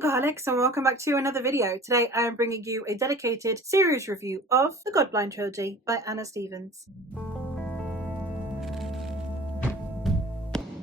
Bookaholics, and welcome back to another video. Today I am bringing you a dedicated series review of the Godblind Trilogy by Anna Stephens.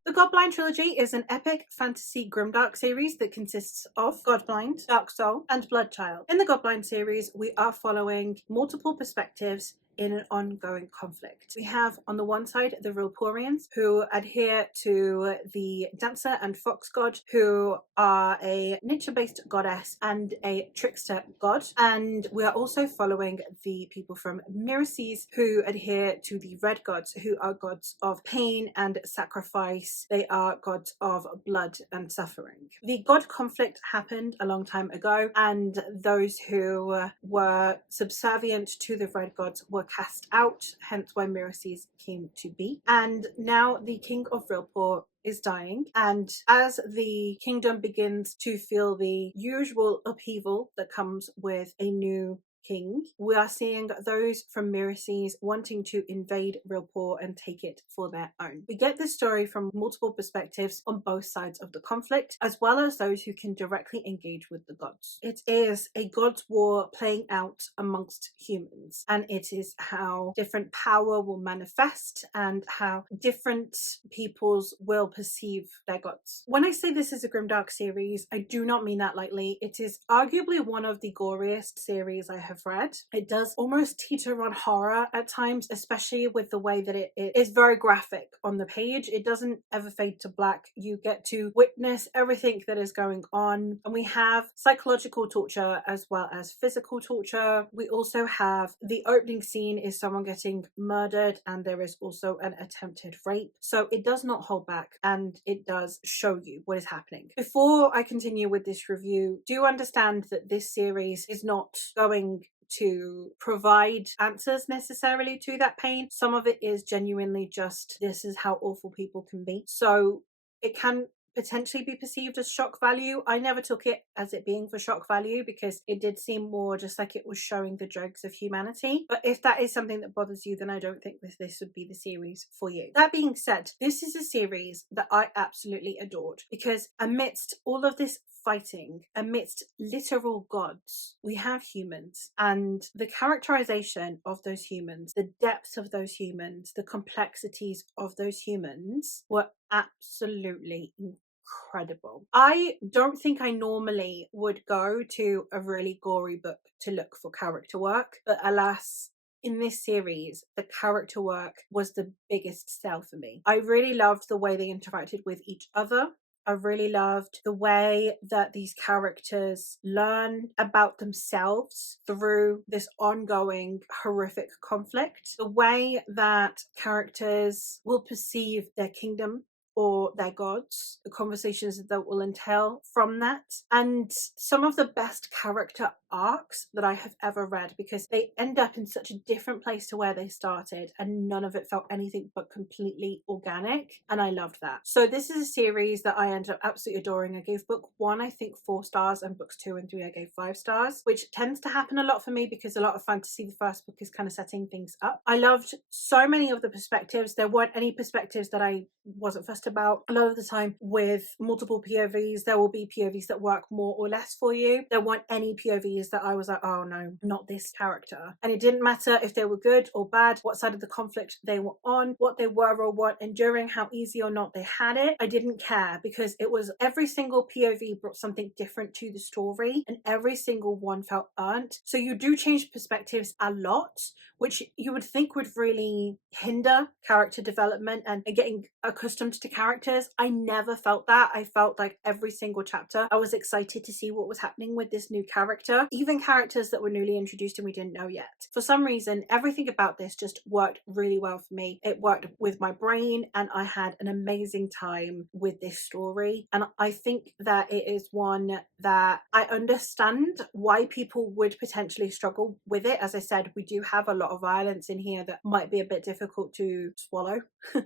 The Godblind Trilogy is an epic fantasy grimdark series that consists of Godblind, Dark Soul, and Bloodchild. In the Godblind series, we are following multiple perspectives in an ongoing conflict. We have on the one side the Rilporians, who adhere to the dancer and fox god, who are a nature-based goddess and a trickster god. And we are also following the people from Miraces, who adhere to the red gods, who are gods of pain and sacrifice. They are gods of blood and suffering. The god conflict happened a long time ago, and those who were subservient to the red gods were cast out, hence why Miraces came to be. And now the king of Rilpor is dying, and as the kingdom begins to feel the usual upheaval that comes with a new king, we are seeing those from Miraces wanting to invade Rilpor and take it for their own. We get this story from multiple perspectives on both sides of the conflict, as well as those who can directly engage with the gods. It is a god's war playing out amongst humans, and it is how different power will manifest and how different peoples will perceive their gods. When I say this is a grimdark series, I do not mean that lightly. It is arguably one of the goriest series I have read. It does almost teeter on horror at times, especially with the way that it is very graphic on the page. It doesn't ever fade to black. You get to witness everything that is going on, and we have psychological torture as well as physical torture. We also have the opening scene is someone getting murdered, and there is also an attempted rape. So it does not hold back, and it does show you what is happening. Before I continue with this review, do understand that this series is not going to provide answers necessarily to that pain. Some of it is genuinely just, this is how awful people can be. So it can potentially be perceived as shock value. I never took it as it being for shock value, because it did seem more just like it was showing the dregs of humanity. But if that is something that bothers you, then I don't think this would be the series for you. That being said, this is a series that I absolutely adored, because amidst all of this fighting, amidst literal gods, we have humans, and the characterization of those humans, the depths of those humans, the complexities of those humans were absolutely incredible. I don't think I normally would go to a really gory book to look for character work, but alas, in this series, the character work was the biggest sell for me. I really loved the way they interacted with each other. I really loved the way that these characters learn about themselves through this ongoing horrific conflict. The way that characters will perceive their kingdom or their gods, the conversations that will entail from that, and some of the best character arcs that I have ever read, because they end up in such a different place to where they started, and none of it felt anything but completely organic, and I loved that. So this is a series that I ended up absolutely adoring. I gave book 1 I think 4 stars, and books 2 and 3 I gave 5 stars, which tends to happen a lot for me because a lot of fantasy, the first book is kind of setting things up. I loved so many of the perspectives. There weren't any perspectives that I wasn't fussed about. A lot of the time with multiple POVs, there will be POVs that work more or less for you. There weren't any POVs that I was like, oh no, not this character. And it didn't matter if they were good or bad, what side of the conflict they were on, what they were or weren't enduring, how easy or not they had it. I didn't care, because it was every single POV brought something different to the story, and every single one felt earned. So you do change perspectives a lot, which you would think would really hinder character development and getting accustomed to characters. I never felt that. I felt like every single chapter I was excited to see what was happening with this new character, even characters that were newly introduced and we didn't know yet. For some reason, everything about this just worked really well for me. It worked with my brain, and I had an amazing time with this story. And I think that it is one that I understand why people would potentially struggle with it. As I said, we do have a lot of violence in here that might be a bit difficult to swallow.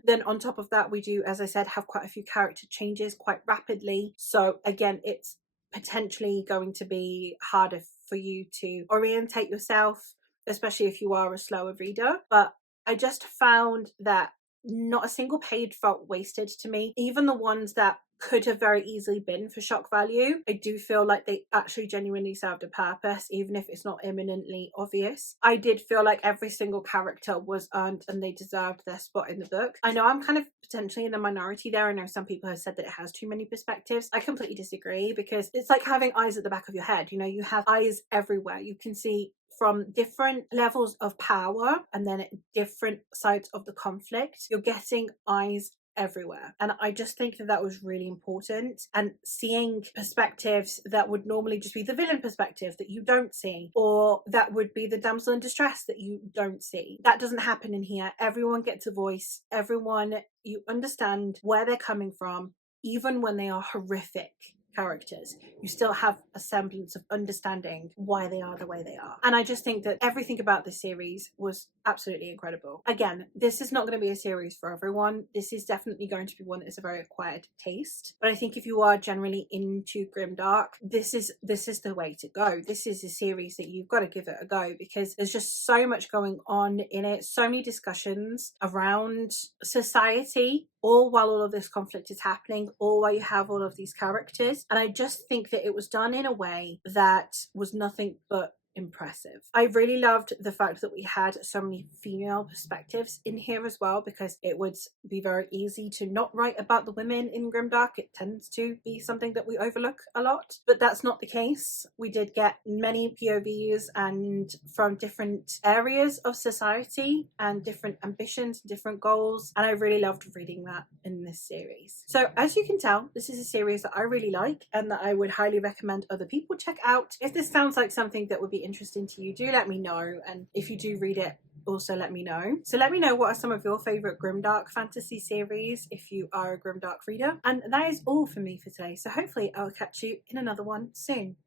Then on top of that, we do, as I said, have quite a few character changes quite rapidly. So again, it's potentially going to be harder for you to orientate yourself, especially if you are a slower reader. But I just found that not a single page felt wasted to me. Even the ones that could have very easily been for shock value. I do feel like they actually genuinely served a purpose, even if it's not imminently obvious. I did feel like every single character was earned and they deserved their spot in the book. I know I'm kind of potentially in the minority there. I know some people have said that it has too many perspectives. I completely disagree, because it's like having eyes at the back of your head. You know, you have eyes everywhere. You can see from different levels of power and then at different sides of the conflict. You're getting eyes everywhere, and I just think that that was really important. And seeing perspectives that would normally just be the villain perspective that you don't see, or that would be the damsel in distress that you don't see, that doesn't happen in here. Everyone gets a voice. Everyone, you understand where they're coming from, even when they are horrific characters. You still have a semblance of understanding why they are the way they are. And I just think that everything about this series was absolutely incredible. Again, this is not going to be a series for everyone. This is definitely going to be one that is a very acquired taste. But I think if you are generally into Grimdark, this is the way to go. This is a series that you've got to give it a go, because there's just so much going on in it. So many discussions around society, all while all of this conflict is happening, all while you have all of these characters. And I just think that it was done in a way that was nothing but impressive. I really loved the fact that we had so many female perspectives in here as well, because it would be very easy to not write about the women in Grimdark. It tends to be something that we overlook a lot, but that's not the case. We did get many POVs and from different areas of society and different ambitions, different goals, and I really loved reading that in this series. So as you can tell, this is a series that I really like and that I would highly recommend other people check out. If this sounds like something that would be interesting to you, do let me know, and if you do read it, also let me know. So let me know what are some of your favourite Grimdark fantasy series if you are a Grimdark reader. And that is all for me for today, so hopefully I'll catch you in another one soon.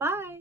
Bye!